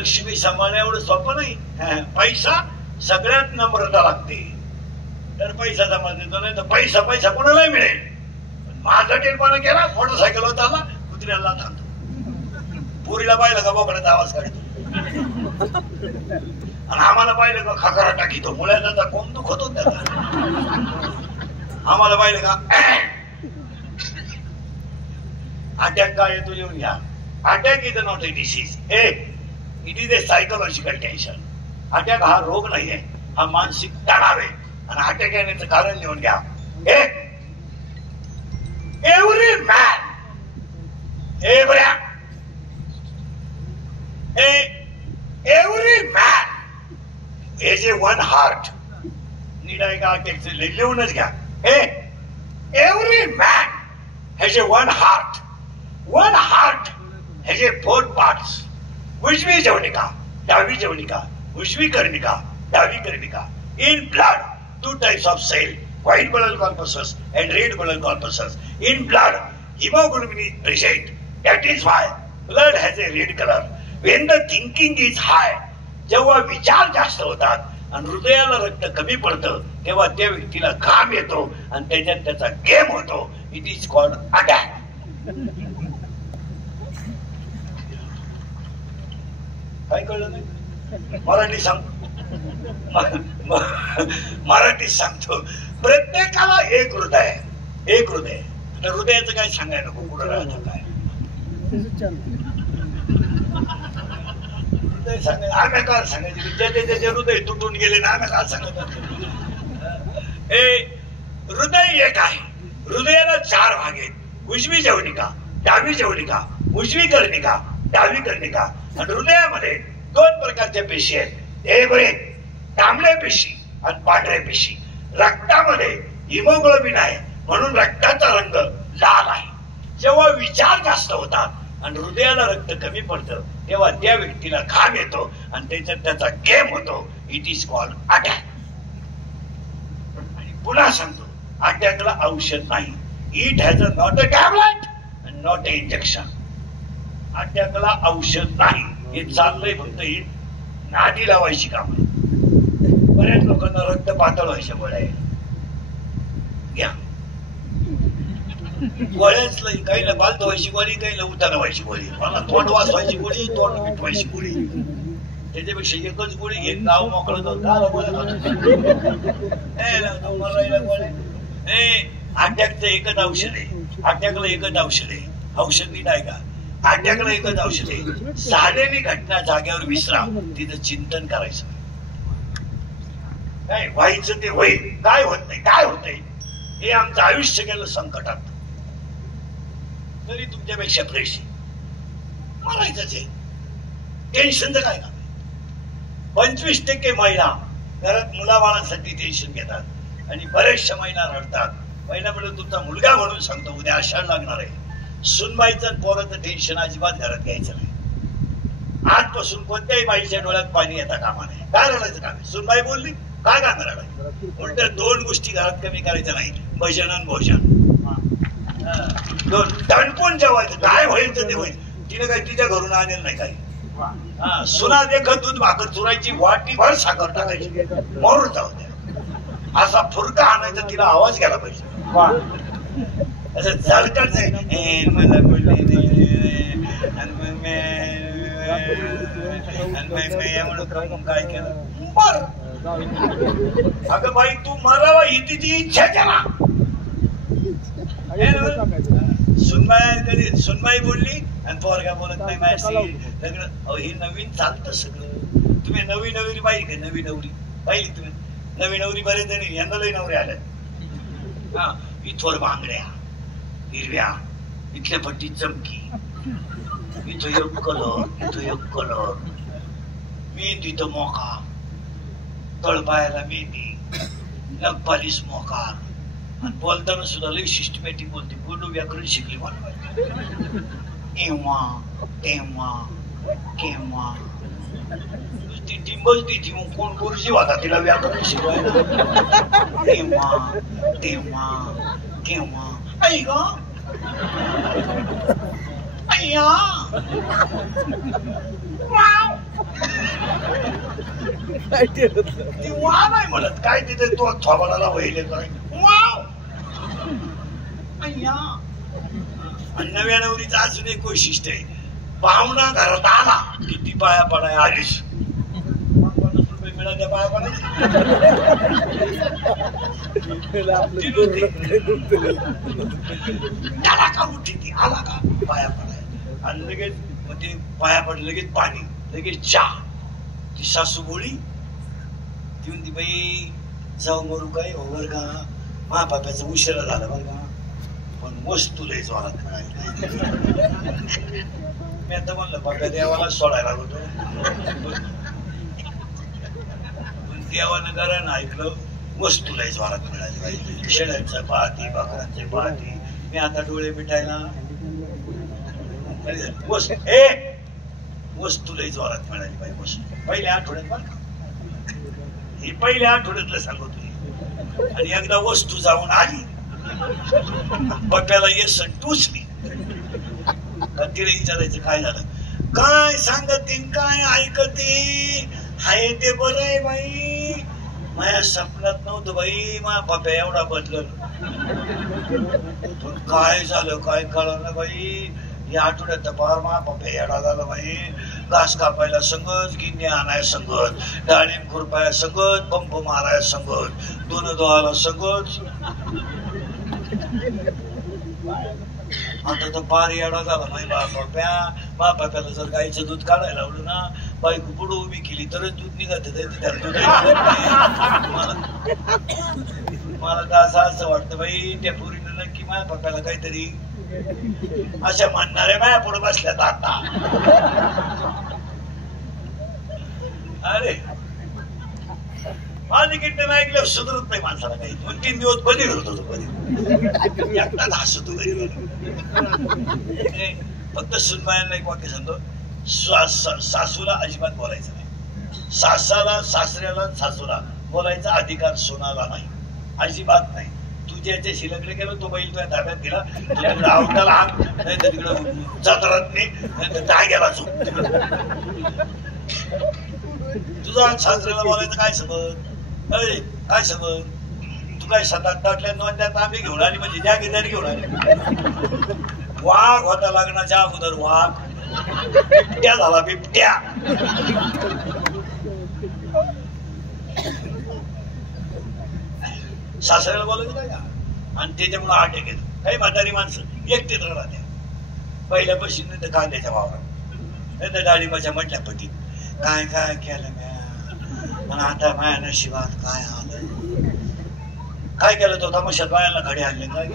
लक्ष्मी सांभाळणं एवढं सोपं नाही. पैसा सगळ्यात नम्रता लागते, तर पैसा सांभाळतो नाही तर पैसा पैसा कोणालाही मिळेल. माझा टेलपणा केला, मोटरसायकल होता आला, कुत्र्याला थांबतो, पुरीला पाहिलं का बोकड्याचा आवाज काढतो, आणि आम्हाला पाहिलं का खाकरा टाकीतो, मुलाचा कोण दुखत होत त्याचा. आम्हाला पाहिलं का अटॅक काय येतो लिहून घ्या. Attack is not a disease, it is a psychological tension. Attack हा रोग नाहीये, हा मानसिक तणाव आहे. आणि अटॅक येण्याचं कारण लिहून घ्या. Every man, every man is a one heart. Need आहे का अटॅकचं लिहूनच घ्या. Every man has a one heart. One heart has a four parts. उजवी जवनिका, डावी जवनिका, उजवी कर्णिका, डावी कर्णिका. In blood, two types of cell, white blood corpuscles and red blood corpuscles. In blood, hemoglobin is present. That is why blood has a red color. When the thinking is high, जेव्हा विचार जास्त होतात आणि हृदयाला रक्त कमी पडतं, तेव्हा त्या व्यक्तीला घाम येतो आणि त्याच्यात त्याचा गेम होतो. It is called attack. काय कळलं नाही? मराठी मराठी सांगतो. प्रत्येकाला एक हृदय, एक हृदय. हृदयाचं काय सांगायला नको, कुठं राहतं काय आम्ही काय सांगायचे, त्याचे हृदय तुटून गेले ना, आम्ही काय सांगत. हृदय एक आहे. हृदयाला चार भाग आहेत. उजवी जवनिका, डावी जवनिका, उजवी कर्णिका, डावी कर्णिका. आणि हृदयामध्ये दोन प्रकारच्या पेशी आहेत. एक तांबड्या पेशी आणि पांढऱ्या पेशी. रक्तामध्ये हिमोग्लोबिन आहे म्हणून रक्ताचा रंग लाल आहे. जेव्हा विचार जास्त होतात आणि हृदयाला रक्त कमी पडतं, तेव्हा त्या व्यक्तीला घाम येतो आणि त्याच्यात त्याचा गेम होतो. It is called attack. आणि पुन्हा सांगतो, अटॅकला औषध नाही. It has not a tablet and not a injection. अटॅकला औषध नाही. हे चाललंय फक्त ही नादी लावायची काम आहे. बऱ्याच लोकांना रक्त पातळ व्हायच्या गोळ्या घ्या. गोळ्याच काहीला बाल धुवायची गोळी, काहीला उतारा व्हायची गोळी, मला तोंड वाचवायची गोळी, तोंड मिटवायची गोळी. त्याच्यापेक्षा एकच गोळी घेऊन गाव मोकळत अटॅकचं एकच औषध आहे. अटॅकला एकच औषध आहे. औषध नीट आहे का? अटॅकला एकच औषध आहे. झालेली घटना जाग्यावर विसरा, तिथं चिंतन करायचं. काय व्हायचं ते होईल, काय होत नाही, काय होतंय हे आमचं आयुष्य गेलं संकटात, तरी तुमच्यापेक्षा फ्रेश मरायचंच आहे. टेन्शनचं काय काम? 25% महिला घरात मुलाबाळांसाठी टेन्शन घेतात आणि बरेचशा महिला रडतात. महिला म्हणून तुमचा मुलगा म्हणून सांगतो, उद्या आषाढ लागणार आहे. सुनबाईचं पोराचं टेन्शन अजिबात घरात घ्यायचं नाही. आजपासून कोणत्याही बाईच्या डोळ्यात पाणी येता कामा नये. काय रडायचं काम? सुनबाई बोलली काय काम रडायचं? उलट दोन गोष्टी घरात कमी करायचं नाही, भजन आणि भोजन. दणकून जेवायचं, काय होईल तर ते होईल. तिने काही तिच्या घरून आणेल नाही काही. सुना देखत दूध भाकर चुरायची, वाटीभर साखर टाकायची, मरून जाऊ द्या. असा फुरका आणायचा, तिला आवाज घ्यायला पाहिजे. असं झलकच आहे, मला बोलले काय केलं बर. अगं बाई तू मरावा ही तिची इच्छा केला. सुनबाई बोलली आणि पोरगा बोलत नाही माझ्याशी लग्न. हे नवीन चालतं सगळं. तुम्ही नवी नवरी पाहिली का? नवी नवरी पाहिली तुम्ही? नवी नवरी बरेच जणी यंदा लई नवरे आल्यात. हा, इथवर बांगड्या हिरव्या, इथल्या पट्टी चमकी, इथं एक कलर, इथं एक कलर, मेहंदी तर मोका, तळपायाला मेहंदी, नखपालीस मोकार. आणि बोलताना सुद्धा लई सिस्टमॅटिक बोलते. बोलू व्याकरण शिकली मला. एव्हा तेव्हा केव्हा ती टिंबच ती मग कोण गुरुजी होता तिला व्याकरण शिकवायला. तेव्हा तेव्हा केव्हा. आई ग अय्या वाव ती वा नाही म्हणत काय तिथे तो थोबाडाला वहिले काय वाव अय्या. आणि नव्या नवरीचं अजून एक वैशिष्ट्य आहे, पाहुणा घरात आला किती पाया पडाय आलीस 50 रुपये मिळाले पाया पडायचे त्याला का उठी ती आला का पाया पडाय आणि लगेच मग ते पाया पडलं लगेच पाणी लगेच चहा. ती सासू बोळी ती म्हणती बाई जाऊ मरू काय ओव्हर का मा बाप्याचा उशिरा झाला बरं का पण वस्तू लय जोरात मिळाली. मी आता म्हणलं बाप्या देवाला सोडायला होतो पण देवानं घरानं ऐकलं वस्तू लय जोरात मिळाली पाहिजे. शेळ्यांचं पाहती बकरांचे पाहती मी आता डोळे मिटायला वस्तू लय जोरात मिळाली पाहिजे. वस्तू पहिल्या आठवड्यात बरं का हे पहिल्या आठवड्यातलं सांगतो. आणि एकदा वस्तू जाऊन आली बप्याला येस टुचली तिला विचारायचं काय झालं काय सांगते काय ऐकते हाय ते बरं आहे बाई माझ्या स्वप्नात नव्हतं बाई माझ्या बाप्या एवढा बदलल पण काय झालं काय कळलं बाई या आठवड्यात पार मा बाप्या येडा झाला बाई. घास कापायला संगत गिन्ने आणाय संगत डाळिंब खुरपाया संगत पंप माराय संगत दोन दोहाला संगत आता तर पार येडा झाला माई बाप्या. मा बाप्याला जर गाईचं दूध काढायला लावलं ना बायको पुढे उभी केली तरच दूध निघत मला तर असं वाटतं बाई त्या पोरीनं नक्की माझ्या बाप्याला काहीतरी अशा म्हणणारे माझ्या पुढे बसल्यात आता. अरे माझी कीर्तन ऐकलं सुधरत नाही माणसाला काही 2-3 दिवस बधी होतो कधी एकटाच हसतो घरी. फक्त सुनबायांना एक वाक्य सांगतो सासूला अजिबात बोलायचं नाही. सासाला सासऱ्याला सासूला बोलायचा अधिकार सोनाला नाही अजिबात नाही. तू ज्याच्याशी लग्न केलं तो बैल तुझ्या ताब्यात दिला तिकडे आवताला हाक नाही तर तिकडं जातारात नाही तर काय गेला चूक तुझा सासऱ्याला बोलायचं काय समज काय समज तू काय 7-8 टाटल्या 2 तांबे घेऊन आली म्हणजे ज्या घेणारी घेऊन आली. वाघ होता लग्नाच्या अगोदर वाघ बिबट्या झाला बिबट्या. सासऱ्याला बोलायचं काय का आणि त्याच्यामुळे अटॅक येतो. काही म्हातारी माणसं एकटेच राहत्या पहिल्यापासून नाही तर कांद्याच्या वावरात नाही तर डाळिंबाच्या म्हटल्या पटीत काय काय केलं म्या पण आता माझ्या नशिबात काय आलं काय केलं तो तमाशात बायाला घडी आणले काय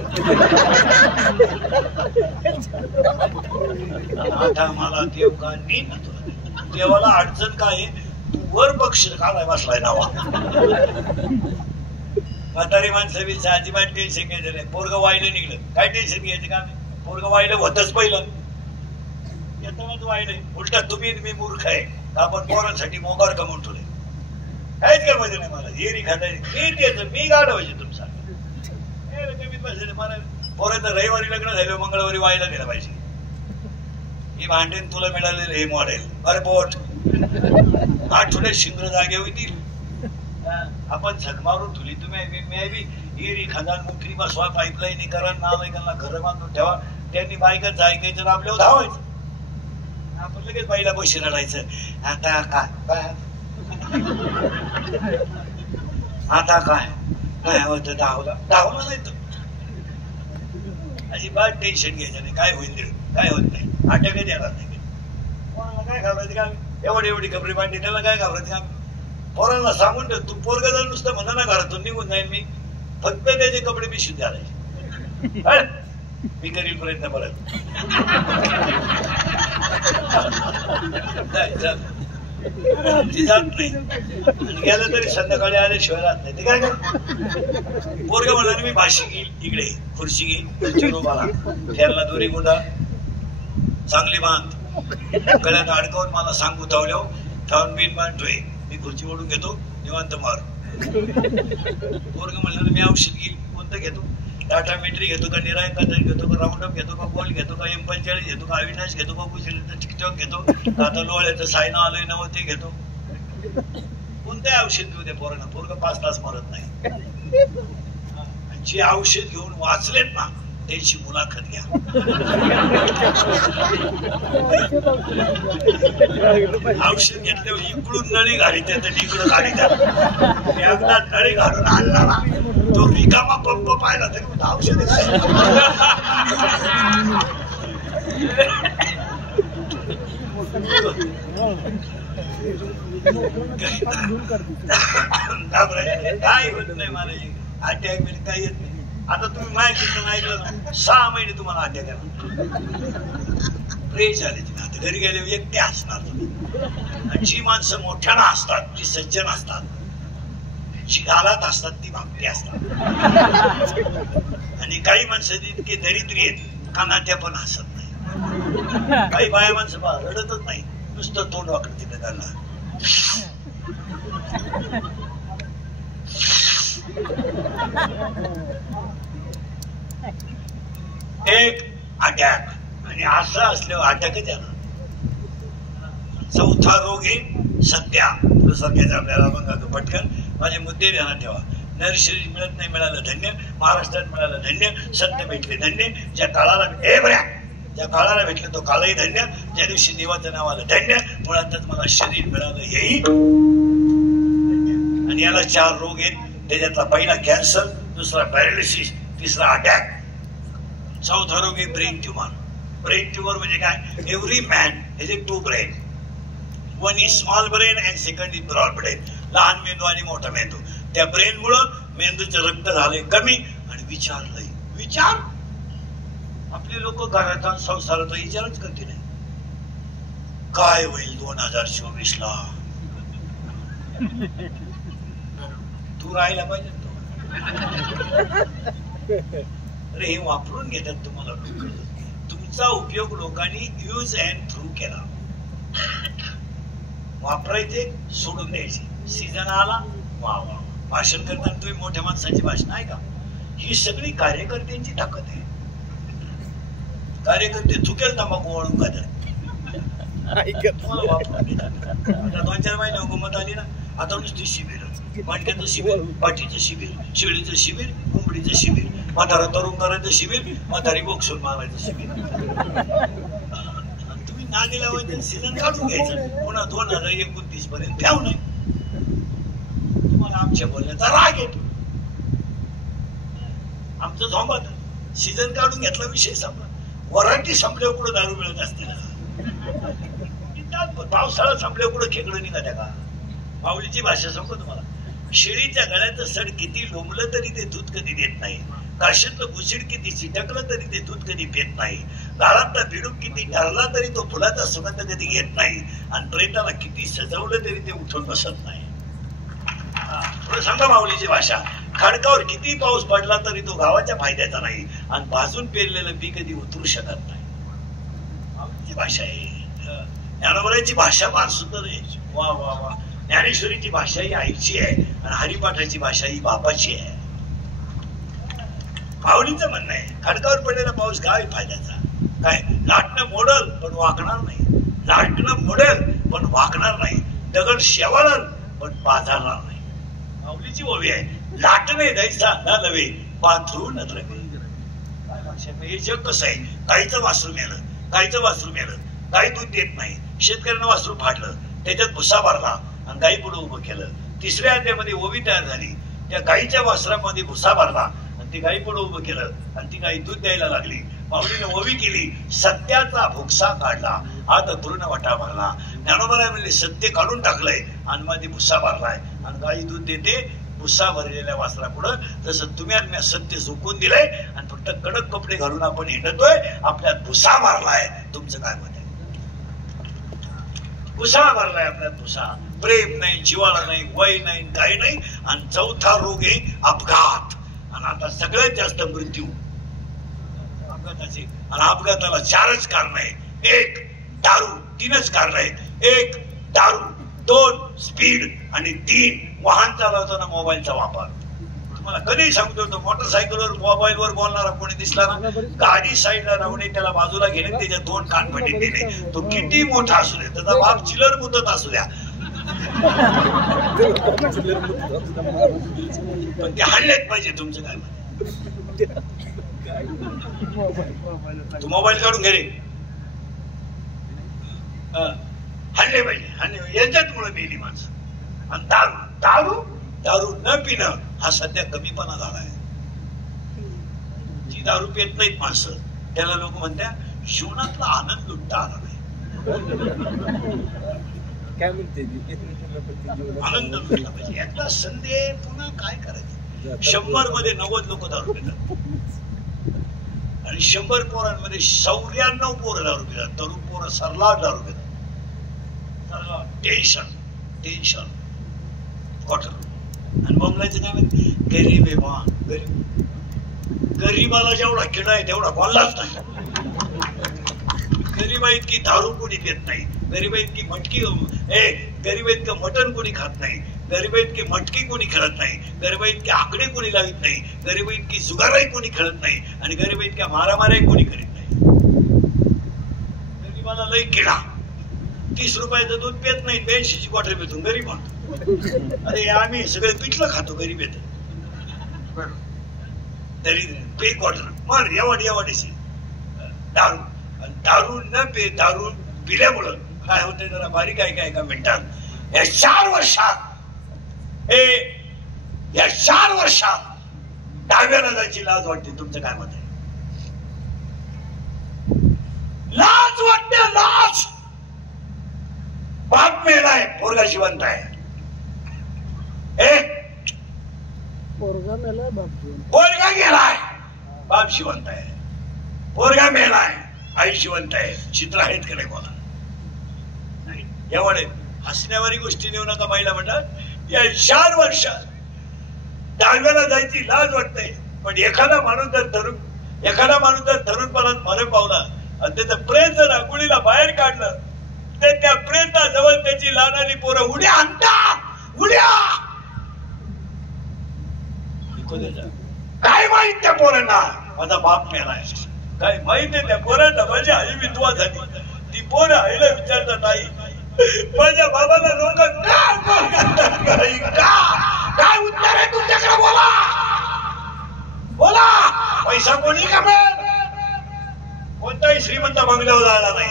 आता मला देव का नीन देवाला अडचण काय तू वर पक्ष काढाय बसलाय नावा. म्हातारी माणसं बी अजिबात टेन्शन घ्यायचं नाही. पोरगं वाहिलं निघलं काय टेन्शन घ्यायचं का पोरगं वाहिलं होतच पहिलं येतानाच वाहिलंय उलटा तुम्ही मी मूर्ख आहे आपण पोरांसाठी मोकार कमवून ठेवले काहीच करायचं नाही. मला एरी खातायची मी द्यायचं मी गाडवायचे तुमचा कमीत पाहिजे मला पोराचं रविवारी लग्न झालं मंगळवारी वाहिला गेलं पाहिजे. ही भांडेन तुला मिळालेलं हे मॉडेल अरे पोट आठवड्यात शिंद्र जागे होतील आपण झक मारून ठेवली. तुम्ही एरी खदान मोकरी बसवा पाईपलाईन करा नालायकांना घर बांधून ठेवा त्यांनी बायकांचं ऐकायचं आपल्यावर धावायचं आपण लगेच बाईला पैसे रडायचं. आता काय आता काय काय होत धावला नाही तो अजिबात टेन्शन घ्यायचं नाही. काय होईल काय होत नाही अटॅकच येणार नाही. काय घाबरायचं का एवढी कपडे बांधली त्याला काय घाबरायचं का पोरांना सांगून ठेव. तू पोरगा जर नुसतं म्हणा ना घरातून निघून जाईल मी फक्त त्याचे कपडे मी शिवून द्यायला मी करील प्रयत्न परत जात नाही गेलं तरी संध्याकाळी आल्याशिवाय राहत नाही. ते काय कर पोरगा म्हणा मी भाशी घेईल इकडे खुर्ची घेईल मला फेरला दोरी गुंडा चांगली बांध गळ्यात अडकवून मला सांग उतावल्यावर ठाऊन बिन बांधतोय मी खुर्ची ओढून घेतो निवांत मार. पोरगा म्हणलं मी औषध घेईल कोणतं घेतो टाटा मेट्री घेतो का, निराय कदर घेतो का, राऊंड अप घेतो का, बॉल घेतो का, M45 घेतो का, अविनाश घेतो का, कुशलीचं टिकटॉक घेतो, आता लोळ्याचं सायना आलोय नवं ते घेतो. कोणत्याही औषध घेऊ दे पोरांना, पोरगं 5 तास मरत नाही. जे औषध घेऊन वाचलेत ना त्यांची मुलाखत घ्या. औषध घेतल्यावर इकडून नळी घाली त्यात इकडून गाडी द्या. एकदा नळी घालून आणला ना तो रिकामा पंप पाहिला तरी औषध काय होत नाही मला अटॅक बिल काही येत नाही. आता तुम्ही माहिती ऐकलं ना 6 महिने तुम्हाला अटॅक आला फ्रेश झाले तुम्ही. आता घरी गेले एकटे असणार तुम्ही. आणि जी माणसं मोठ्यानं असतात ती सज्जन असतात, जी गालात असतात ती भामटी असतात. आणि काही माणसं इतके दरिद्री आहेत कानाट्या पण हसत नाही. काही बाया माणसं रडतच नाही, नुसतं तोंड वाकडं तिथे घालणार. एक अटॅक आणि असं असल्यावर अटॅकच आहे ना. 4था रोग आहे सत्या. सत्याचा आपल्याला मग पटकन माझे मुद्दे ध्यानात ठेवा. नर्सरी मिळत नाही मिळालं धन्य, महाराष्ट्रात मिळालं धन्य, सत्य भेटले धन्य, ज्या काळाला ज्या काळाला भेटलं तो काळही धन्य, ज्या दिवशी देवाचं नाव आलं धन्य, मुळातच मला शरीर मिळालं हेही. आणि याला 4 रोग आहेत. त्याच्यातला पहिला कॅन्सर, दुसरा पॅरालिसिस, तिसरा अटॅक, 4था रोग आहे ब्रेन ट्युमर. ब्रेन ट्युमर म्हणजे काय? Every man has a 2 brain. One is small brain and second is broad brain. लहान मेंदू आणि मोठा मेंदू. त्या ब्रेन मुळे मेंदूचं रक्त झालंय कमी आणि विचार लई. विचार आपले लोक घरात संसारात विचारच करते नाही. काय होईल 2024 ला? तू राहायला पाहिजे तो. अरे हे वापरून घेतात तुम्हाला लोक. तुमचा उपयोग लोकांनी यूज अँड थ्रू केला. वापरायचे सोडून द्यायचे. सीझन आला वा वा. भाषण करताना तुम्ही मोठ्या माणसांची भाषण आहे का? ही सगळी कार्यकर्त्यांची ताकद आहे. कार्यकर्ते थुकेल तंबाखू वळून का तुम्हाला वापरून घेतात. आता 2-4 महिने हुकूमत आली ना, आता नुसती शिबिर, मांडक्याचं शिबिर, पाठीचं शिबिर, शेळीचं शिबिर, कोंबडीचं शिबिर, म्हातारा तरुण करायचं शिबिर, म्हातारी बोक्सून मारायचं शिबिर. तुम्ही नादी लावायचं सीझन काढून घ्यायचं. पुन्हा 2029 पर्यंत ठेव नाही. तुम्हाला आमच्या बोलण्याचा राग येतो. आमचं झोंबत सीझन काढून घेतला विषय संपला. वराठी संपल्यावर कुठं दारू मिळत असते ना. पावसाळा संपल्यावर कुठं खेकडं निघाल्या का? माऊलीची भाषा सांगतो तुम्हाला. शेळीच्या गळ्याचं सड किती लोंबलं तरी ते दूध कधी देत नाही. काशीतलं गुशीड किती चिटकलं तरी ते दूध कधी पेत नाही. गाळातला बिडूक किती ठरला तरी तो फुलाचा सुगंध कधी घेत नाही. आणि प्रेताला किती सजवलं तरी ते उठून बसत नाही. थोडं सांगा माऊलीची भाषा. खडकावर किती पाऊस पडला तरी तो गावाच्या फायद्याचा नाही. आणि भाजून पेरलेलं पीक कधी उतरू शकत नाही. माऊलीची भाषा आहे. ज्ञानोबराची भाषा फार सुंदर आहे. वा वा वा. ज्ञानेश्वरीची भाषा ही आईची आहे आणि हरिपाठाची भाषा ही बापाची आहे. माऊलीचं म्हणणं आहे खडकावर पडलेला पाऊस काय फायद्याचा? काय लाटणं मोडल पण वाकणार नाही. लाटणं मोडेल पण वाकणार नाही. दगड शेवाळल पण पाझरणार नाही. माऊलीची ओवी आहे. लाटणे दैसा न नव्हे पाथरू न द्रवे. हे जग कसं आहे? गाईचं वासरू मेलं, गाईचं वासरू मेलं, गाई दूध देत नाही. शेतकऱ्यानं वासरू फाडलं, त्याच्यात भुसा भरला आणि गाई पुढे उभं केलं. 3ऱ्या अध्यायामध्ये ओवी तयार झाली. त्या गाईच्या वासरामध्ये भुसा भरला आणि ती गाई पुढे उभं केलं आणि ती गाई दूध द्यायला लागली. माऊलीने ओवी केली. सत्याचा भुकसा काढला, आता पूर्ण वाटा भरला. ज्ञानोबराय म्हणले सत्य काढून टाकलंय आणि मध्ये भुसा भरलाय आणि गाई दूध देते भुसा भरलेल्या वासरा पुढं. तसं तुम्ही आणि सत्य झोकून दिलंय आणि फक्त कडक कपडे घालून आपण हिंडतोय. आपल्यात भुसा मारलाय. तुमचं काय मत आहे? भुसा मारलाय आपल्यात भुसा. प्रेम नाही, जिवाळा नाही, वय नाही, काही नाही. आणि 4था रोग आहे अपघात. आणि आता सगळ्यात जास्त मृत्यू अपघाताचे. आणि अपघाताला 4च कारण आहे. 1 दारू, 3च कारण आहेत. 1 दारू, 2 स्पीड आणि 3 वाहन चालवताना मोबाईलचा वापर. तुम्हाला कधी सांगतो, तो मोटरसायकलवर मोबाईलवर बोलणारा कोणी दिसला ना, गाडी साईडला लावणे, त्याला बाजूला घेणे, त्याच्या 2 कानपट्टी दिले. तो किती मोठा असू दे, त्याचा बाप चिलर मुदत असू द्या, पण ते हाणलेच पाहिजे. तुमचं काय तू मोबाईल काढून घे रे, हाणले पाहिजे, हाणले. याच्यामुळे मेली माणसं. आणि दारू दारू दारू न पिणं हा सध्या कमीपणा झालाय. जी दारू पित नाहीत माणसं, त्याला लोक म्हणतात जीवनातला आनंद लुटता आला नाही. आनंद लुटला पाहिजे. एकदा संधी पुन्हा काय करायचं. 100 मध्ये 90 लोक दारू पितात आणि 100 पोरांमध्ये 94 पोरं दारू पितात. तरुण पोरं सरलाट दारू पितात. Tension tension quarter. आणि बोंबलायचं काय माहिती, गरीब आहे बा, गरीब. गरीबाला जेवढा किडा आहे तेवढा कोणलाच नाही. गरीबा इतकी दारू कोणी देत नाही, गरीबा इतकी मटकी, गरीबा इतकं मटण कोणी खात नाही, गरीबा इतकी मटकी कोणी खेळत नाही, गरीबा इतके आकडे कोणी लावित नाही, गरीबा इतकी जुगाराही कोणी खेळत नाही, आणि गरीबा इतक्या मारामाराही कोणी करीत नाही. गरीबाला लई किडा. 30 रुपयाचं दूध पेत नाही, 82ची क्वार्टर पेतून गरीब म्हणतो. अरे आम्ही सगळे पिठलं खातो, गरीब येत तरी पे क्वार्टर मार एवढी दारू. दारू न पे, दारू पिल्यामुळं काय होतंय जरा बारीक आहे काय का मिनिटात. या 4 वर्षात या 4 वर्षात डाव्याला जायची लाज वाटते. तुमचं काय मत आहे? लाज वाटते, लाज. बाप मेलाय, पोरगा जिवंत आहे. पोरगा मेलाय, पोरगा गेलाय, बाप जिवंत आहे. पोरगा मेलाय, आई जिवंत आहे. चित्र आहेत का नाही बोला? नाही. एवढे हसण्यावारी गोष्टी नेऊ नका. महिला म्हणतात या 4 वर्षात डाव्याला जायची लाज वाटते. पण एखादा माणूस जर तरुणपणात मरण पावला आणि त्याचं प्रेम जर आकुळीला बाहेर काढलं, तर त्या प्रेताजवळ त्याची लहानाली पोरं उड्या आणतात. उड्या काय माहित त्या पोरांना माझा बाप मेलाय, काय माहित आहे त्या पोरांना माझी आई विधवा झाली. ती पोरं आईला विचारतात, आई माझ्या बाबाला लोक काय उत्तर आहे तुमच्याकडे? बोला बोला. पैसा कोणी कमेल? कोणताही श्रीमंत बंगल्यावर जायला नाही.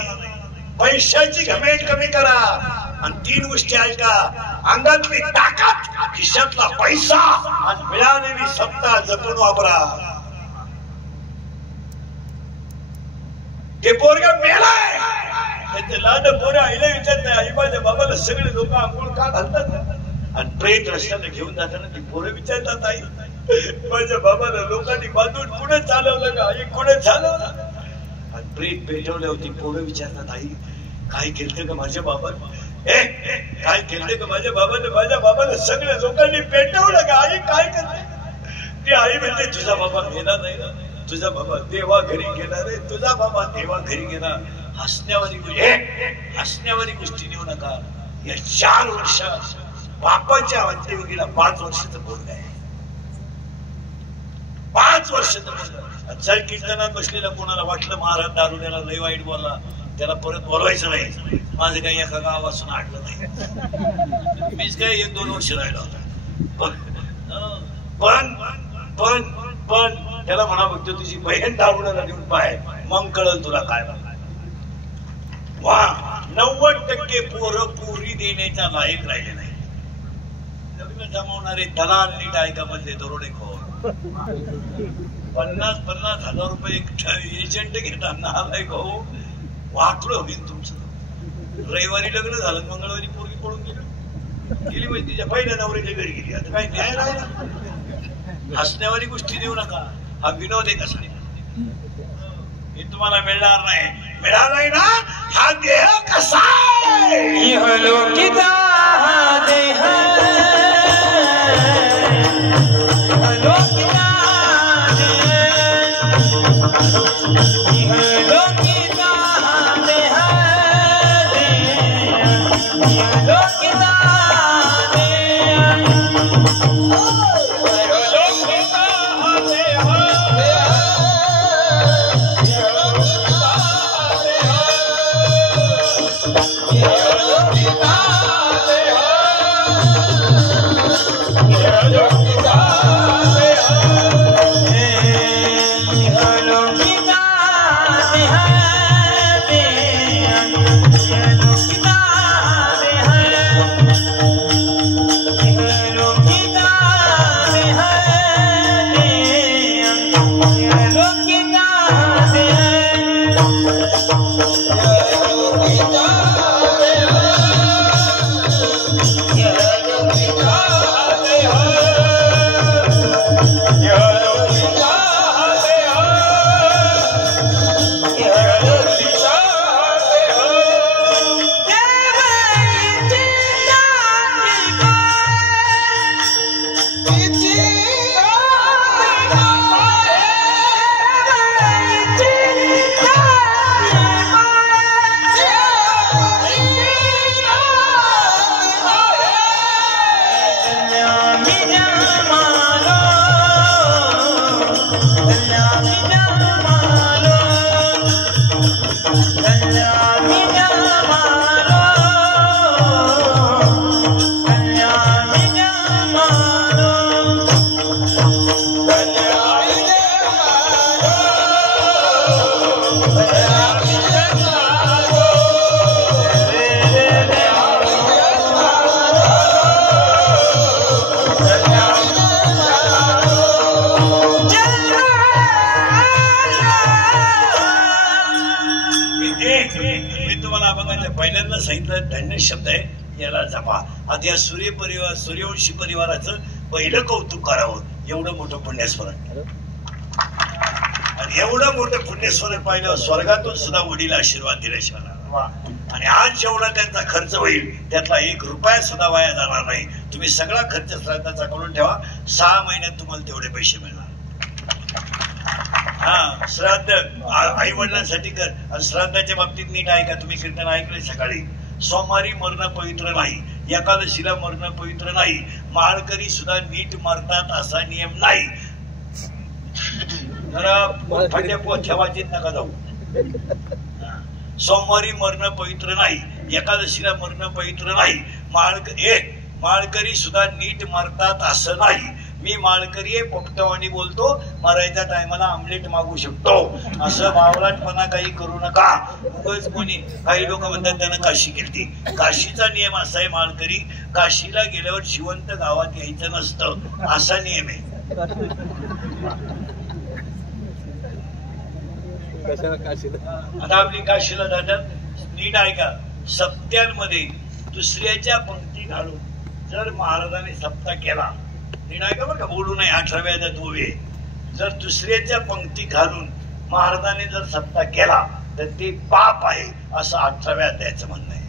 पैशाची घमेंड कमी करा आणि 3 गोष्टी ऐका. अंगातली ताकद, खिशातला पैसा आणि मिळालेली सत्ता जपून वापरा. ते पोरगा मेलाय, त्याचे लहान पोरं आईला विचारत नाही, आई माझ्या बाबाला सगळे लोक आंघोळ का घालतात? आणि प्रेत रस्त्याने घेऊन जाताना ती पोरं विचारतात, आई माझ्या बाबाला लोकांनी बांधून पुढे चालवलं का? आई पुढे चालवलं. आणि प्रेत पेटवल्या होती. पोरं विचारतात, आई काय केलं का माझ्या बाबाने? काय केलं का माझ्या बाबाने? माझ्या बाबाला सगळ्या लोकांनी पेटवलं का? आई काय करते? ती आई म्हणते, तुझा बाबा गेला नाही ना, तुझा बाबा देवा घरी गेला रे, तुझा बाबा देवा घरी गेला. हसण्यावारी गोष्टी नेऊ नका. या 4 वर्षात बापाच्या अंत्यविधीला 5 वर्षाचं पोरग आहे. 5 वर्षाचं पोरग. जर कीर्तनात बसलेला कोणाला वाटलं महाराज दारुड्याला लय वाईट बोलला, त्याला परत बोलवायचं नाही. माझं काही एका गावापासून आडलं नाही. मीच काय 1-2 वर्ष राहिलो होता. पण त्याला म्हणा बघतो तुझी बहीण दारुड्याला घेऊन पाय, मग कळल तुला काय. वा 90% पोरं पुरी देण्याच्या लायक राहिले नाही. लग्न जमवणारे दलाल नीट ऐका मधले दरोडेखोर 50,000 रुपये एजंट घेताना आलाय गो. वाटलं होईल तुमचं. रविवारी लग्न झालं, मंगळवारी पोरगी पळून गेली म्हणजे तिच्या पहिल्या नवऱ्याच्या घरी गेली. आता काय न्याय राहिला? हसण्यावारी गोष्टी देऊ नका. हा विनोद आहे कसा? हे तुम्हाला मिळणार नाही. मिळणार नाही ना? हा देह कसा पहिल्यांदा सांगितलं धन्य शब्द आहे याला जपा. आता या सूर्यवंशी परिवाराचं पहिलं कौतुक करावं. एवढं मोठं पुण्यस्मरण आणि एवढं मोठं पुण्यस्मरण पाहिलं स्वर्गातून सुद्धा वडील आशीर्वाद दिल्याशिवाय. आणि आज जेवढा त्यांचा खर्च होईल त्यातला 1 रुपया सुद्धा वाया जाणार नाही. तुम्ही सगळा खर्च श्राद्धाचा करून ठेवा. 6 महिन्यात तुम्हाला तेवढे पैसे मिळणार. हा श्राद्ध आई वडिलांसाठी कर. आणि श्राद्धाच्या बाबतीत नीट ऐका. तुम्ही कीर्तन ऐकले सकाळी. सोमवारी मरण पवित्र नाही, एकादशीला मरण पवित्र नाही, माळकरी सुद्धा नीट मरतात असा नियम नाही. जरा मोठ्या पोथ्यावाची नका जाऊ. सोमवारी मरण पवित्र नाही, एकादशीला मरण पवित्र नाही, माळकरी सुद्धा नीट मरतात असं नाही. मी माळकरी आहे, पोपटवाणी बोलतो, मरायच्या टायमाला आमलेट मागू शकतो. असं बावलाटपणा काही करू नका. उगाच कोणी काही लोक म्हणतात त्यानं काशी केली. काशीचा नियम असा आहे माळकरी, काशीला गेल्यावर जिवंत गावात यायचं नसतं असा नियम आहे. आता आपली काशीला जातात. नीट ऐका. सप्त्यांमध्ये दुसऱ्याच्या पंक्ती घालून जर महाराजांनी सप्ताह केला, नीट ऐका बरं का, बोलू नये. 18व्या दोवे. जर दुसऱ्याच्या पंक्ती घालून महाराजांनी जर सप्ताह केला तर ते पाप आहे असं 18व्या अध्यायाचं म्हणणं आहे.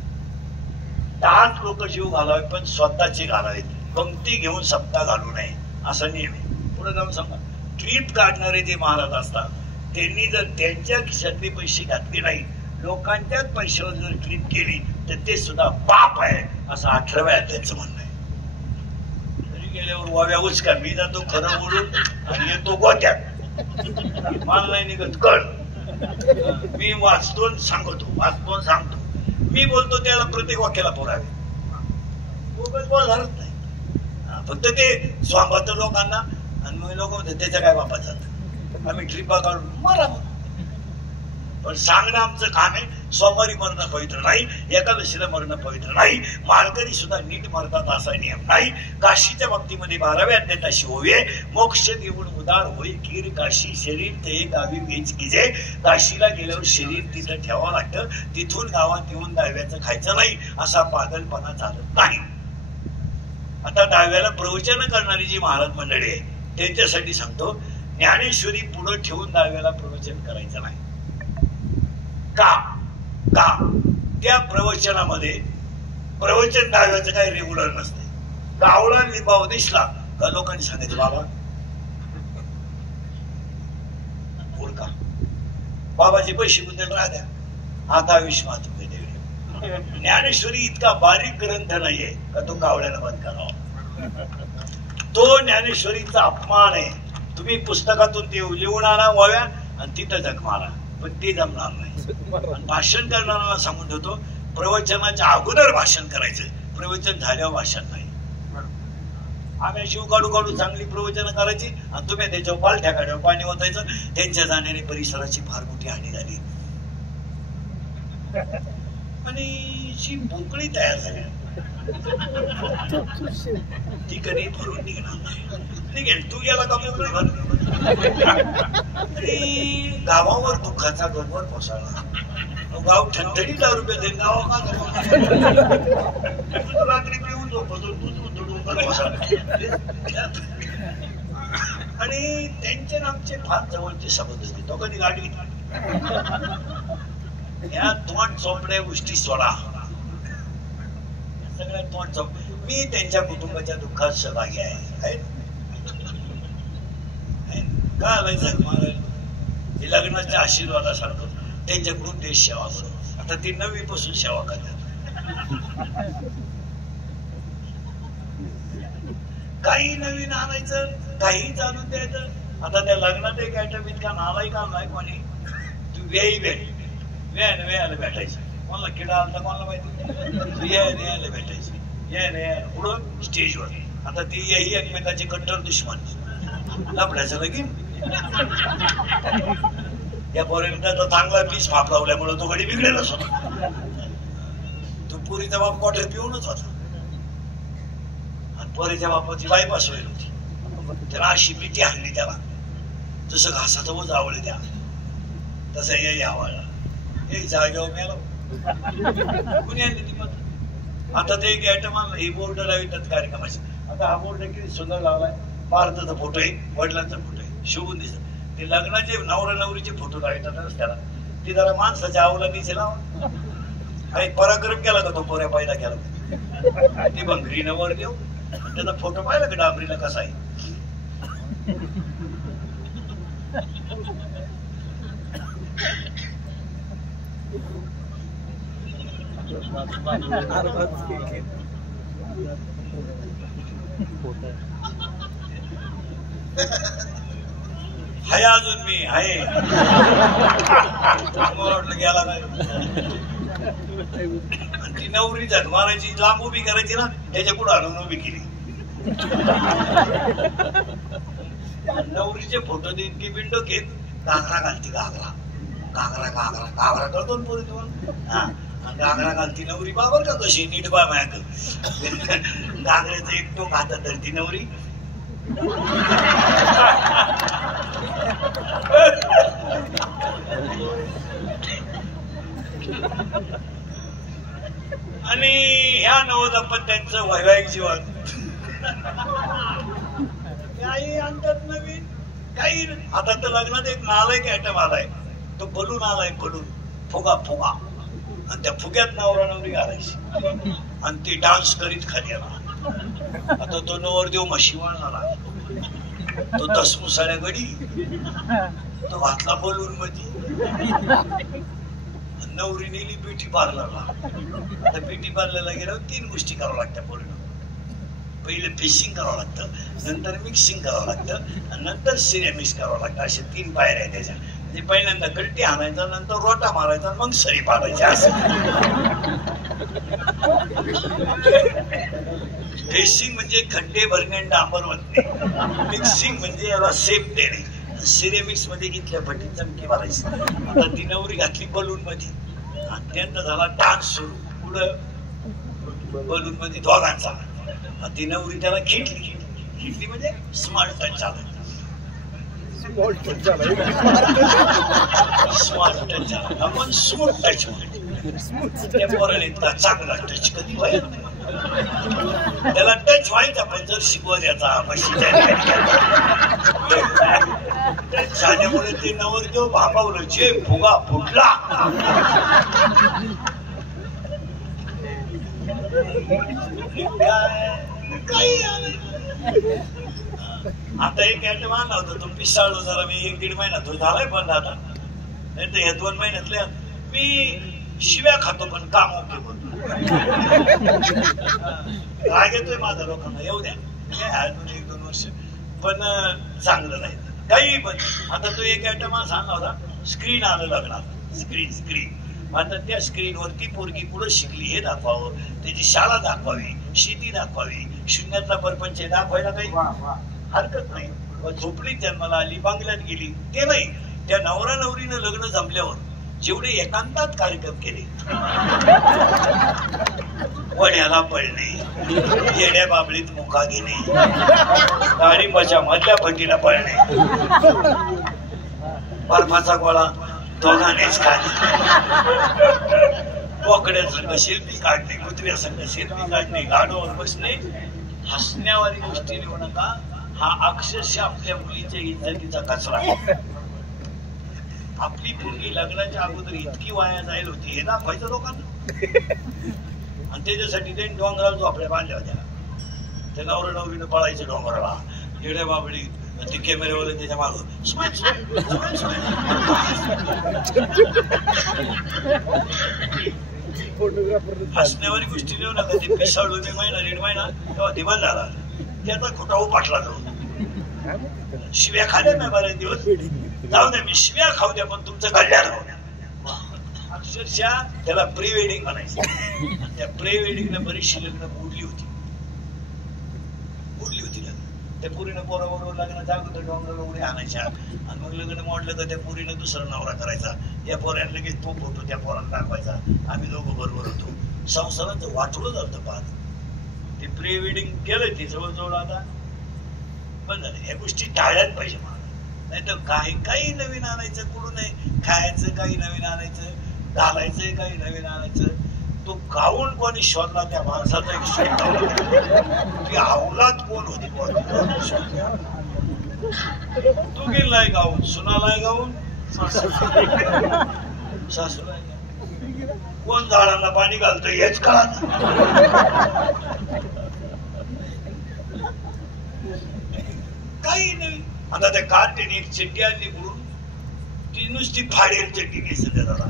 10 लोक जीव घालावे पण स्वतःचे घालावेत. पंक्ती घेऊन सप्ताह घालू नये असा नियम आहे. पुढे जाऊन सांगा. ट्रिप काढणारे जे महाराज असतात त्यांनी जर त्यांच्या खिशातले पैसे घातले नाही, लोकांच्याच पैशावर जर ट्रिप केली तर ते सुद्धा पाप आहे असं 18व्या अध्यायाचं म्हणणं आहे. गेल्यावर वाव्या उचका. मी जातो खरं बोलून आणि येतो गोत्यात. मला नाही निघत कळ. मी वाचतो सांगतो. मी बोलतो त्याला प्रत्येक वाक्याला पुरावे. बोलणारच नाही. फक्त ते स्वागत लोकांना. आणि मग लोक म्हणतात त्याच्या काय बापात जात, आम्ही ट्रिपा काढून मला. पण सांगणं आमचं काम आहे. सोमवारी मरण पवित्र नाही, एकादशीला मरण पवित्र नाही, माळकरी सुद्धा नीट मरतात असा नियम नाही. काशीच्या बाबतीमध्ये 12व्या अध्यायात अशी होई, मोक्ष देऊन उदार होई कीर काशी, शरीर ते गावी वेच कीजे. काशीला गेल्यावर शरीर तिथं ठेवावं लागतं, तिथून गावात येऊन दहाव्याचं खायचं नाही असा पागलपणा चालत नाही. आता दहाव्याला प्रवचन करणारी जी महाराज मंडळी आहे त्यांच्यासाठी सांगतो, ज्ञानेश्वरी पुढे ठेवून दहाव्याला प्रवचन करायचं नाही. का? त्या प्रवचनामध्ये प्रवचन दहाव्याचं काही रेग्युलर नसते. गावला लिंबाव दिसला का लोकांनी सांगायचं बाबा का बाबाचे पैसे बद्दल राहत्या आता विश्वास देवे. ज्ञानेश्वरी इतका बारीक ग्रंथ नाहीये का तो गावड्याला बंद करावा. तो ज्ञानेश्वरीचा अपमान आहे. तुम्ही पुस्तकातून ते लिहून आणा वाव्या आणि तिथं जग मारा, पण ते जमणार नाही. भाषण करणाऱ्याला सांगून ठेवतो, प्रवचनाच्या अगोदर भाषण करायचं, प्रवचन झाल्यावर भाषण नाही. आम्ही शिव काढू चांगली प्रवचन करायची आणि तुम्ही त्याच्यावर पालथ्या काढ्यावर पाणी ओतायचं. त्यांच्या जाण्याने परिसराची फार मोठी हानी झाली आणि जी मोकळी तयार झाली ती कधी भरून निघणार नाही. तू गेला का मोकळी आणि गावावर दुःखाचा गडबड कोसळला. गाव ठणठणी 10 रुपये देईन गाव रात्री पिऊन झोपतो तू कोसळला. आणि त्यांचे आमचे फार जवळचे संबंध होते. तो कधी गाडी या तोंड चोपड्या गोष्टी सोडा, सगळ्या तोंड चोप. मी त्यांच्या कुटुंबाच्या दुःखात सहभागी आहे. काय व्हायचं मला हे लग्नाच्या आशीर्वादासारखं त्यांच्याकडून देश सेवा करू. आता ती 9वी पासून सेवा करतात. काही नवीन आणायचं, काही चालून द्यायचं. आता त्या लग्नात एक आयटम इतका नालाय का नाही कोणी, तू वेळाला भेटायची. कोणाला किडा आलता कोणाला माहिती, यायला भेटायची. पुढं स्टेजवर. आता ती यही एकमेकाचे कट्टर दुश्मन लपड्याचं लगीन. या पोरीने तर चांगला पीस फापलावल्यामुळे तो गडी बिघडेलच होता. तो पोरीचा बाप मोठ्या पिऊनच होता आणि पोरीच्या बापाची बायपास होईल होती. त्याला अशी पिटी आणली त्याला, जसं घासाचं वज आवडले त्या तसं हे आवडला. हे जागेवर मिळालं कुणी आणली ती मत. आता ते एक आयटम आणलं, ही बोर्ड लावितात कार्यक्रमाची. आता हा बोर्ड किती सुंदर लावलाय. पार्थचा फोटो आहे, वडिलांचा फोटो आहे, शिवून दिसत. ते लग्नाचे नवरा नवरीचे फोटो लावतात त्याला. ते जरा माणसाच्या आवला दिसे लावा. काही पराक्रम केला का तो पोऱ्या पायदा केला. ते भंगरी नवर देऊ त्याचा फोटो पाहिला का डांबरीला कसा आहे. हाय अजून मी आहे वाटलं गेला नाही. ती नवरी झट मारायची, लांब उभी करायची ना, त्याच्या पुढे आणून उभी केली. नवरीचे फोटो देईन की विंडो घेत घागरा घालती. घागरा घागरा घागरा घागरा करतो पोरी तुम्हाला. घागरा घालती नवरी. बाबर का कशी नीट बा मॅक घागऱ्याचं एक टोक हातात धरती नवरी. आणि ह्या नवदंपत्यांचं वैवाहिक जीवन काही आणतात नवीन काही. आता तर लग्नात एक नालायक आयटम आलाय, तो बलून आलाय. बलून फुगा फुगा, आणि त्या फुग्यात नवरा नवरी घालायची आणि ती डान्स करीत खाली आला. आता तो नवरदेव म्हशी वळणारा, तो दसमुसाड्या गडी तो घातला बलून मध्ये. नवरी नेली ब्युटी पार्लरला. आता ब्युटी पार्लरला गेल्यावर 3 गोष्टी करावं लागत्या पोरीला. पहिले फिशिंग करावं लागतं, नंतर मिक्सिंग करावं लागतं, आणि नंतर सिरेमिक्स करावं लागतं. असे 3 पायऱ्या आहेत त्याच्या. म्हणजे पहिल्यांदा गलटी आणायचा, नंतर रोटा मारायचा, मग सरी पाडायची. असं फिशिंग म्हणजे खड्डे भरणे, डांबर वरणे. मिक्सिंग म्हणजे याला सेप देणे. सिरेमिक्स मध्ये इथल्या भटी चमकी मारायची. आता ती नवरी घातली बलून मध्ये, आणि त्यांचा झाला डान्स सुरू. पुढं बलून मध्ये दोघांचा. ती नवरी त्याला खिटली. खिटली म्हणजे स्मार्ट टच झाला. स्मार्ट टच झाला. आपण स्मूथ टच म्हणतो. त्या पोराला इतका चांगला टच कधी व्हायला नाही. त्याला टच व्हायचा पण जर शिकवत याचा टच झाल्यामुळे ते नवरदेव भापावलं. जे फुगा फुटला. आता एक आयटम आणला होता, तो पिसाळलो जरा मी 1-1.5 महिना. तो झालाय पण आता. नाही तर या 2 महिन्यातल्या मी शिव्या खातो पण काम ओके म्हणतो. राग येतोय माझा लोकांना. येऊ द्या 1-2 वर्ष, पण चांगलं नाही काही. पण आता तो एक आयटम सांगला होता, स्क्रीन आलं लग्नात. स्क्रीन आता त्या स्क्रीनवरती पोरगी पुढे शिकली हे दाखवावं, त्याची शाळा दाखवावी, शेती दाखवावी, शून्यातला परपंच दाखवायला काही हरकत नाही. झोपडी जन्माला आली, बांगल्यात गेली ते नाही. त्या नवरा नवरीनं लग्न जमल्यावर जेवढे एकांतात कार्यक्रम केले, वड्याला पळणे, येड्या बाबळीत मुका घेणे, डाळिंबाच्या मधल्या फटीला पळणे, बर्फाचा गोळा दोघांनीच काढणे, बोकड्या संघ शिल्पी काढणे, कुत्र्या संघ शिल्पी काढणे, गाडोवर बसणे. हसण्यावारी गोष्टी नेऊ नका, हा अक्षरशः आपल्या मुलीच्या इज्जतीचा कचरा. आपली मुलगी लग्नाच्या अगोदर इतकी वाया जाईल होती हे दाखवायचं लोकांना. आणि त्याच्यासाठी ते डोंगराला झोपड्या बांधल्या होत्या. त्या नवरा नवरीनं पळायचं डोंगराला येड्या बाबडी. ते कॅमेऱ्यावाले त्याच्या माग हसण्यावारी गोष्टी नेऊ नका. ते पिसाळलो मी महिना 1.5 महिना तेव्हा दिवाण झाला. त्याचा खोटा उपाटला जाऊ. शिव्या खाल्या नाही बऱ्याच दिवस. जाऊ द्या मी शिव्या खाऊ द्या पण तुमचं कल्याण होऊ द्या. अक्षरशः त्याला प्री वेडिंग म्हणायचं. त्या प्री वेडिंगला बरीचशी लग्न बुडली होती. त्या पुरीनं पोराबरोबर लग्नाच्या अगोदर डोंगराला उडी आणायच्या आणि मग लग्न मोडलं तर त्या पुरीनं दुसरा नवरा करायचा. या पोऱ्यानं लगेच तो फोटो त्या पोराला दाखवायचा. आम्ही दोघं बरोबर होतो. संसाराचं वाटवलं जातं पाहत. ते प्री वेडिंग केलं ते जवळजवळ आता बंद झालं. ह्या गोष्टी टाळल्याच पाहिजे मला. नाही तर काही नवीन आणायचं कुठून नाही. खायचं काही नवीन आणायचं, घालायचं काही नवीन आणायचं. तो गाऊन कोणी शोधला त्या माणसाचा एक शोध. ती अवलाद कोण होती तू गेलाय गाऊन, सुनालाय गाऊन, सासूलाय. कोण झाडांना पाणी घालतो हेच कळा. काही नाही. आता त्या कार्टीने एक चड्डी आणली म्हणून ती नुसती फाडेल चड्डी नेसत दादा.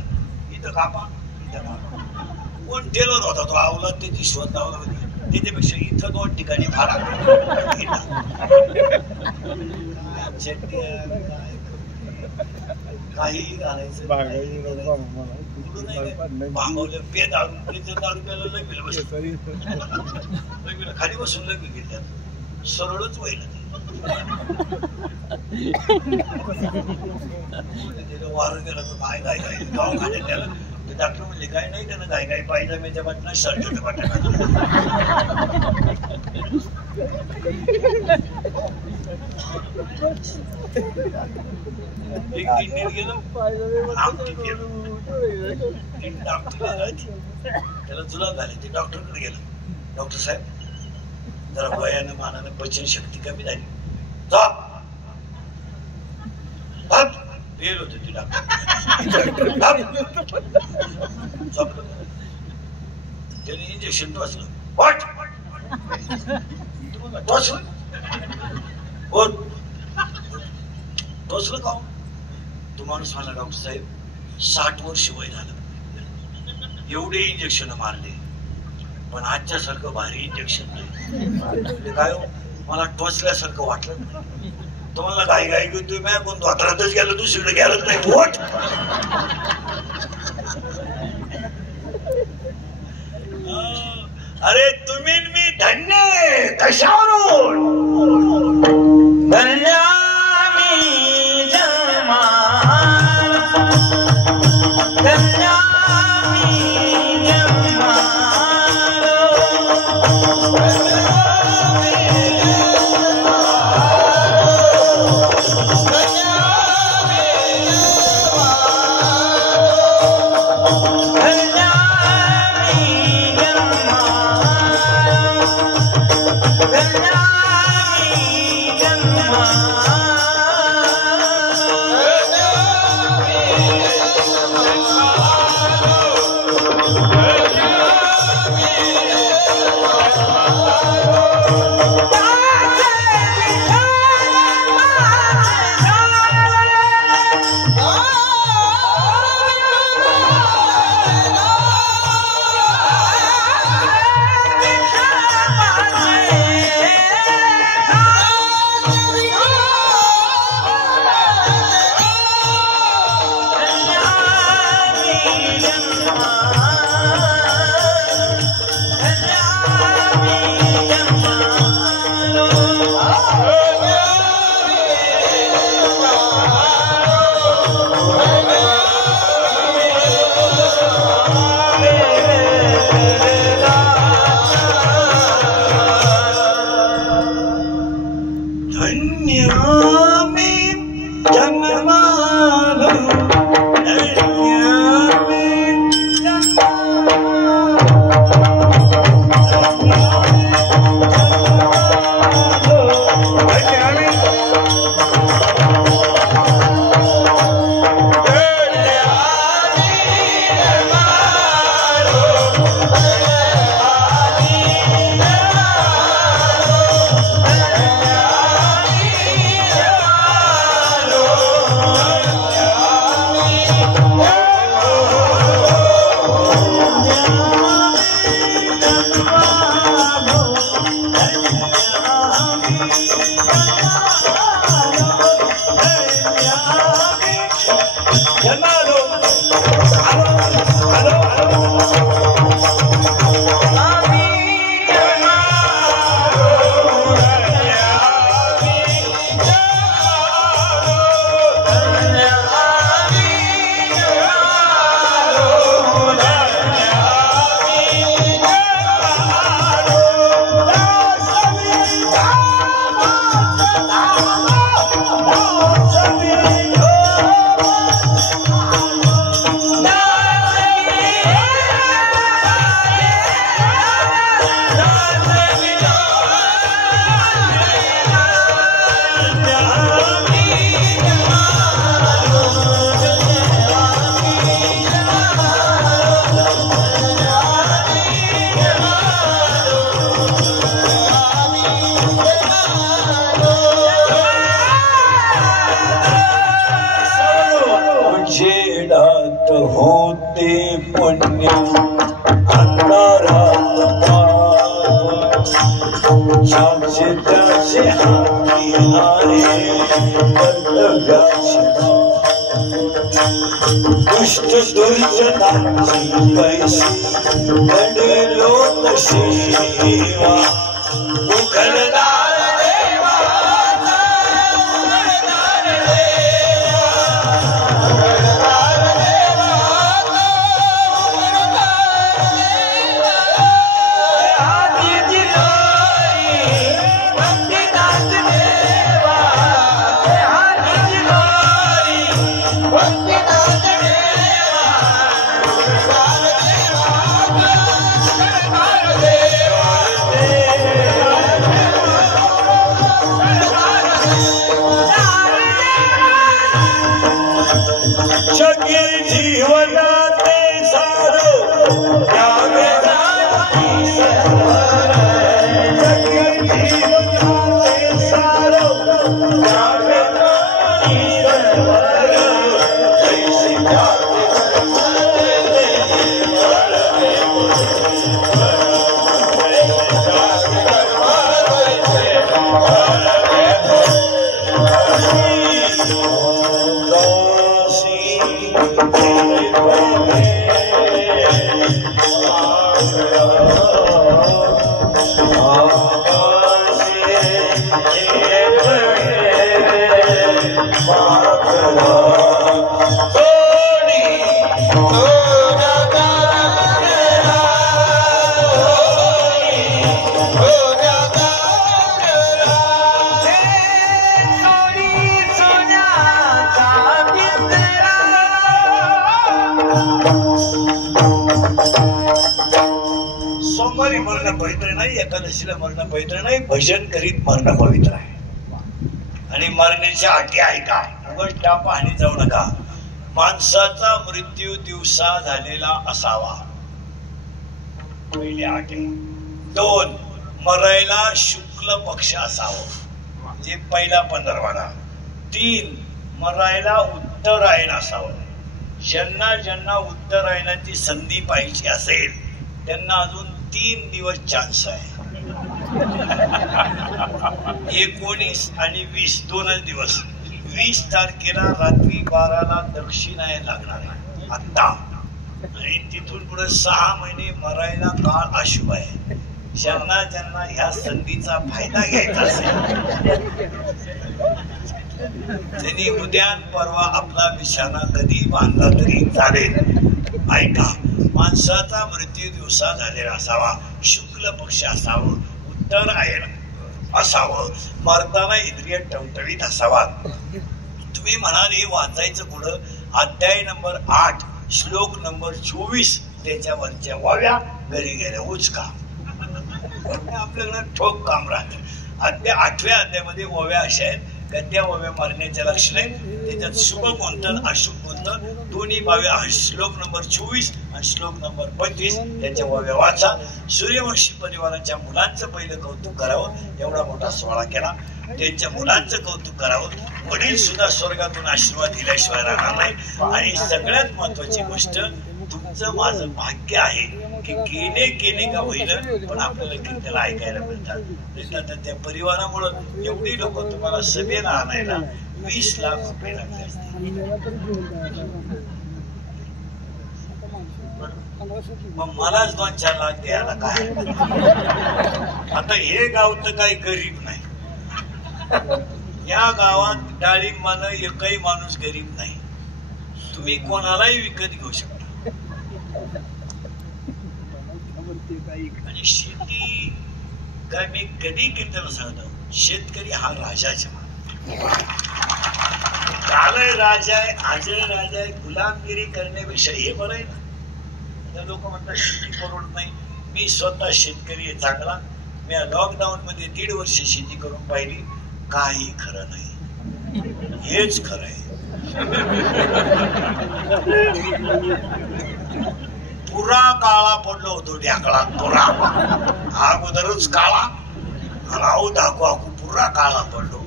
इथं कापा इथं कापा. कोण टेलर होता तो अवलाद त्याची शोध लावला होती. त्याच्यापेक्षा इथं 2 ठिकाणी फाडा. काही घालायचं भांगवलं पे दारू प्यायला लगेल खाली बसून लगेल घेतल्यात. सरळच व्हायला वारं गेलं तर काय काय काय गाव खाण्यात त्याला. डॉक्टर म्हणले काय नाही त्यानं काय काय पाहिजे मी त्या वाटणं शर्ट वाटणं. एक 3 मिनिट गेलं त्याला जुलाब झाली. ते डॉक्टरकडे गेलं. डॉक्टर साहेब जरा वयानं मानानं पचन शक्ती कमी झाली. फेल होते ती डॉक्टर. त्याने इंजेक्शन टोचलं. व्हॉट टोचलं टोचलं का? तो माणूस म्हणला डॉक्टर साहेब 60 वर्ष वय झालं, एवढे इंजेक्शन मारले पण आजच्या सारखं भारी इंजेक्शन नाही. काय मला टोचल्यासारखं वाटलं. तुम्हाला घाई घाई घेऊन तुम्ही कोण धोत्रातच गेलो दुसरीकडे गेलंच नाही. पोट अरे तुम्ही मी धन्य कशावरून धन्य मी जन्मा धन्य मी जन्मा Jannah दुष्ट दुर्जनांची पैशी घडलो तशी सेवा उघडदार देवा सोमवारी मरण पवित्र नाही, एकादशीला मरण पवित्र नाही, भजन करीत मरण पवित्र आहे. आणि मरण्याच्या अटी आहे का? उगाच टापा आणि जाऊ नका. माणसाचा मृत्यू दिवसा झालेला असावा, पहिली अटी. 2, मरायला शुक्ल पक्ष असावं, म्हणजे पहिला 15वाडा. 3, मरायला उत्तरायण असावं. ज्यांना ज्यांना उत्तरायणाची संधी पाहिजे असेल त्यांना अजून 3 दिवस चान्स आहे. 19 आणि 20 2च दिवस. 20 तारखेला रात्री 12ला दक्षिणायन लागणार आहे आत्ता. आणि तिथून पुढे 6 महिने मरायला काळ अशुभ आहे. ज्यांना ज्यांना ह्या संधीचा फायदा घ्यायचा असेल त्यांनी उद्या परवा आपला बिछाना कधी बांधला तरी चालेल. ऐका, माणसाचा मृत्यू दिवसा झालेला असावा, शुक्ल पक्ष असावं, उत्तरायण असावं, मरताना इंद्रिय टवटवीत असावा. तुम्ही म्हणाल हे वाचायचं कुठं? अध्याय नंबर 8 श्लोक नंबर 24 त्याच्यावरच्या वाव्या घरी गेल्या उचका. आपल्याकडे ठोक काम राहतं. 8व्या अध्यायामध्ये ओव्या अशा आहेत का त्या ओव्या मारण्याच्या लक्षण आहेत. त्याच्यात शुभ कोणतं अशुभ कोणतं दोन्ही बाव्या. श्लोक नंबर 24 आणि श्लोक नंबर 25 त्याच्या ओव्या वाचा. सूर्यवंशी परिवाराच्या मुलांचं पहिलं कौतुक करावं. एवढा मोठा सोहळा केला, त्यांच्या मुलांचं कौतुक करावं. वडील सुद्धा स्वर्गातून आशीर्वाद दिल्याशिवाय राहणार नाही. आणि सगळ्यात महत्वाची गोष्ट, तुमचं माझं भाग्य आहे की केने का होईल पण आपल्याला कीर्तन ऐकायला मिळतात. त्या परिवारामुळं एवढी लोक तुम्हाला सभेला आणायला 20 लाख रुपये लागले असतील. मग मलाच 2-4 लाख द्यायला काय? आता हे गाव तर काही गरीब नाही. या गावात डाळिंबानं एकही माणूस गरीब नाही. तुम्ही कोणालाही विकत घेऊ शकता. आणि शेती काय मी कधी कीर्तन सांगतो, शेतकरी हा राजाचा कालय राजा आहे, आजय राजा आहे. गुलामगिरी करण्यापेक्षा हे बरं आहे ना. लोक म्हणतात शेती परवडत नाही. मी स्वतः शेतकरी आहे चांगला. मी लॉकडाऊन मध्ये 1.5 वर्ष शेती करून पाहिली. काही खरं नाही, हेच खरं आहे. पुरा काळा पडलो होतो ढाकळा. पुरा अगोदरच काळा आणि दाखवा पुरा काळा पडलो.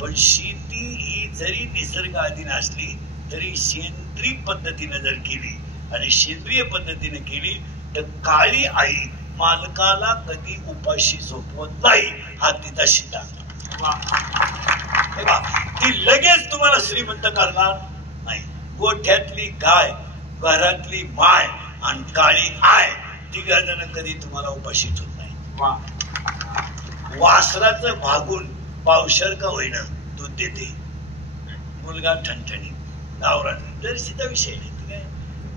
पण शेती ही जरी निसर्गाधीन असली तरी सेंद्रिय पद्धतीने जर केली आणि सेंद्रिय पद्धतीने केली तर काळी आई मालकाला कधी उपाशी झोपवत नाही. हा तिचा सिद्धांत. हे बा, ती लगेच तुम्हाला श्रीमंत करणार नाही. गोठ्यातली गाय, घरातली माय आणि काळी आय, तिघा जण कधी तुम्हाला उपाशी ठेवत नाही. वासराचं भागून पावशर का होईना दूध देते. मुलगा ठणठणी, गावरान. जर्सीचा विषय नाही, काय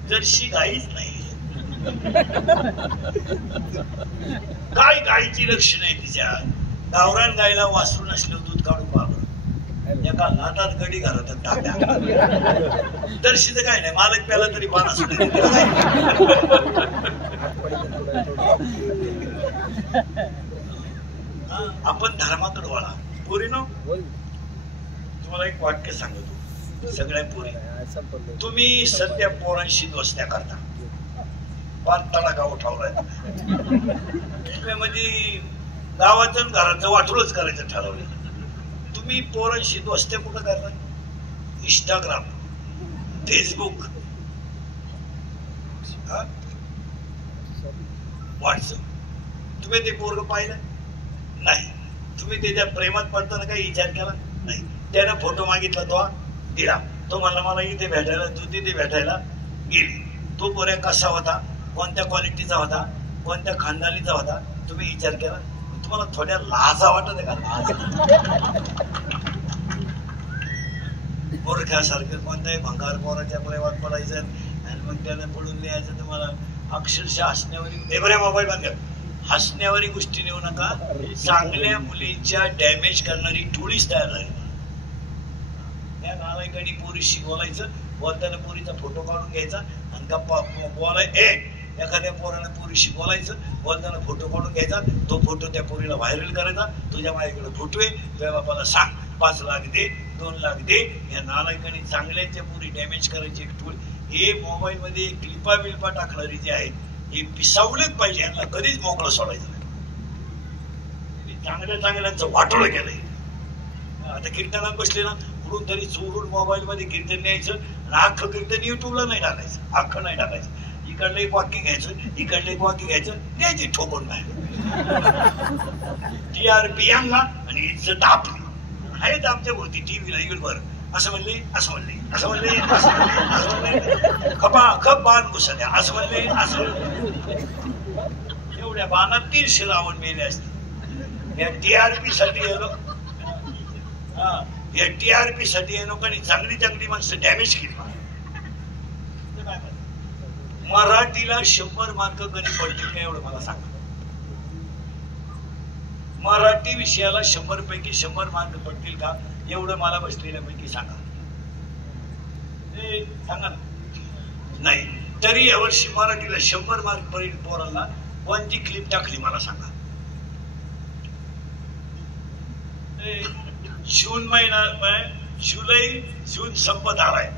जर्सी गाईच नाही. काय गायची लक्षण आहे तिच्या. गावरान गायला वासरू नसलं दूध काढून पाहणार, एका लाटात गडी घालत टाक्या. दर्शीचं काय नाही, मालक प्याला तरी पाना सुद्धा. आपण धर्माकडे वळा. पोरीनो, तुम्हाला एक वाक्य सांगतो. सगळ्या पोरी, तुम्ही सध्या पोरांशी दोस्त्या करता. पाच तडाखा उठावलाय. म्हणजे गावाचं घराचं वाटूनच करायचं ठरवलं. तुम्ही पोरांशी दोस्त्या कुठं करता? Instagram, Facebook, WhatsApp. तुम्ही ते पोरग पाहिलं नाही. तुम्ही त्याच्या प्रेमात पडताना काही विचार केला नाही. त्यानं फोटो मागितला, तो दिला. तो म्हणला मला इथे भेटायला, तू तिथे भेटायला गेली. तो पोऱ्या कसा होता, कोणत्या क्वालिटीचा होता, कोणत्या खानदानीचा होता, तुम्ही विचार केला? तुम्हाला थोड्या लाजा वाटत आहे का? लाज. मूर्खासारखं कोणत्याही भंगार पोराच्या प्रेमात पडायचं आणि मग त्यानं पडून द्यायचं. तुम्हाला अक्षरशः हसण्यावरी मोबाईल बंद कर. हसण्यावरी गोष्टी नेऊ नका. चांगल्या मुलीच्या डॅमेज करणारी टोळीच तयार झाली. त्या नालायकांनी पोरीशी बोलायचं, बोलताना पोरीचा फोटो काढून घ्यायचा आणि गप्पा एखाद्या पोरानं पोरीशी बोलायचं, बोलताना फोटो काढून घ्यायचा. तो फोटो त्या पोरीला व्हायरल करायचा. तुझ्या माझ्याकडे फोटो आहे, तुझ्या बापाला सांग 5 लाख दे, 2 लाख दे. या नालायकांनी चांगल्याच्या पोरी डॅमेज करायची एक टोळी. हे मोबाईल मध्ये क्लिपा बिल्पा टाकणारी जे आहेत, हे पिसावलेच पाहिजे. यांना कधीच मोकळं सोडायचं नाही. चांगल्या चांगल्यांचं वाटोळं केलंय. आता कीर्तनात बसले ना, कुठून तरी चोरून मोबाईल मध्ये कीर्तन न्यायचं आणि अख्खं कीर्तन युट्यूबला नाही टाकायचं. अख्खं नाही टाकायचं. इकडलं एक वाक्य घ्यायचं, इकडलं एक वाक्य घ्यायचं, द्यायची ठोकून नाही. TRP यांना आणि इज्जत आपली. आहेत आमच्या भोवती टीव्हीला युट्यूबवर असं म्हणले, असं म्हणले, असं म्हणले, असं म्हणले, असं म्हणले, खप बाण घुसल्या, असं म्हणले, असं म्हणले. एवढ्या बाणात 300 रावण मेले असते. या TRP साठी येलो, या TRP साठी या लोकांनी चांगली चांगली माणसं डॅमेज केली. मराठीला 100 मार्क कधी पडतील का एवढं मला सांगा. मराठी विषयाला 100 पैकी 100 मार्क पडतील का एवढं मला बसलेल्यापैकी सांगा. सांगा ना. नाही. तरी यावर्षी मराठीला 100 मार्क पडेल पोरांना कोणती क्लिप टाकली मला सांगा. जून महिना, जुलै, जून संपत आलाय.